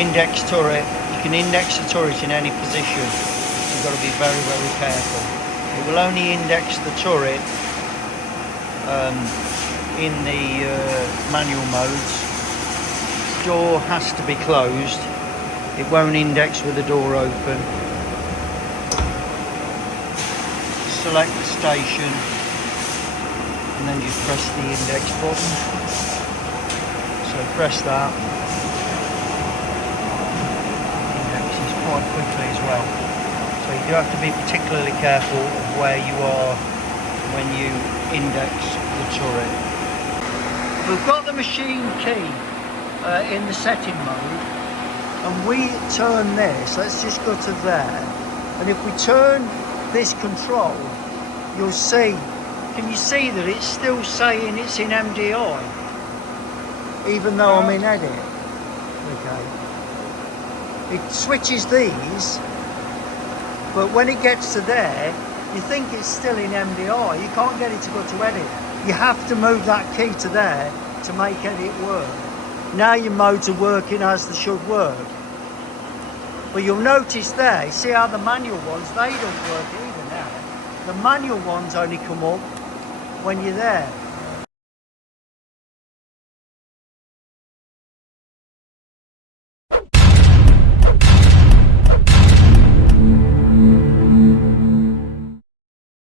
index turret. You can index the turret in any position. You've got to be very, very careful. It will only index the turret in the manual modes. Door has to be closed. It won't index with the door open. Select the station and then you press the index button. So press that. Indexes quite quickly as well. So you do have to be particularly careful of where you are when you index the turret. We've got the machine key in the setting mode, and we turn this. Let's just go to there, and if we turn this control, you'll see, can you see that it's still saying it's in MDI even though I'm in edit? Okay, it switches these, but when it gets to there, you think it's still in MDI. You can't get it to go to edit. You have to move that key to there to make edit work. Now your modes are working as they should work. But you'll notice there, you see how the manual ones, they don't work either now. The manual ones only come up when you're there.